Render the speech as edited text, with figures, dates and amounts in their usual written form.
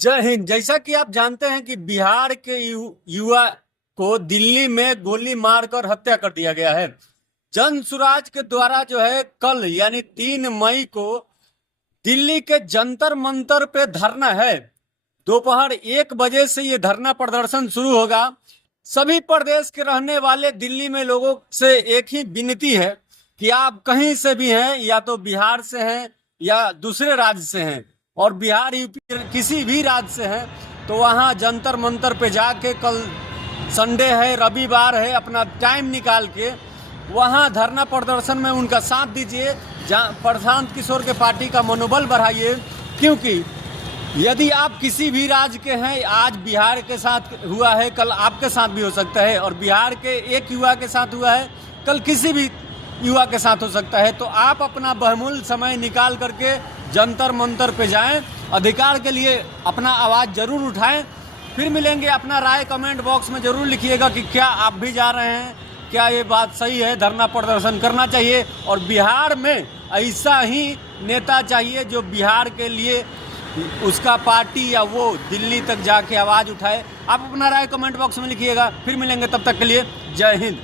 जय हिंद। जैसा कि आप जानते हैं कि बिहार के युवा को दिल्ली में गोली मारकर हत्या कर दिया गया है। जन सुराज के द्वारा जो है कल यानी 3 मई को दिल्ली के जंतर मंतर पे धरना है। दोपहर 1 बजे से ये धरना प्रदर्शन शुरू होगा। सभी प्रदेश के रहने वाले दिल्ली में लोगों से एक ही विनती है कि आप कहीं से भी हैं, या तो बिहार से हैं या दूसरे राज्य से हैं, और बिहार यूपी किसी भी राज्य से हैं, तो वहाँ जंतर मंतर पे जाके कल संडे है, रविवार है, अपना टाइम निकाल के वहाँ धरना प्रदर्शन में उनका साथ दीजिए। प्रशांत किशोर के पार्टी का मनोबल बढ़ाइए, क्योंकि यदि आप किसी भी राज्य के हैं, आज बिहार के साथ हुआ है, कल आपके साथ भी हो सकता है, और बिहार के एक युवा के साथ हुआ है, कल किसी भी युवा के साथ हो सकता है। तो आप अपना बहुमूल्य समय निकाल करके जंतर मंतर पे जाएं, अधिकार के लिए अपना आवाज़ जरूर उठाएं। फिर मिलेंगे। अपना राय कमेंट बॉक्स में जरूर लिखिएगा कि क्या आप भी जा रहे हैं, क्या ये बात सही है, धरना प्रदर्शन करना चाहिए, और बिहार में ऐसा ही नेता चाहिए जो बिहार के लिए उसका पार्टी या वो दिल्ली तक जाके आवाज़ उठाए। आप अपना राय कमेंट बॉक्स में लिखिएगा। फिर मिलेंगे, तब तक के लिए जय हिंद।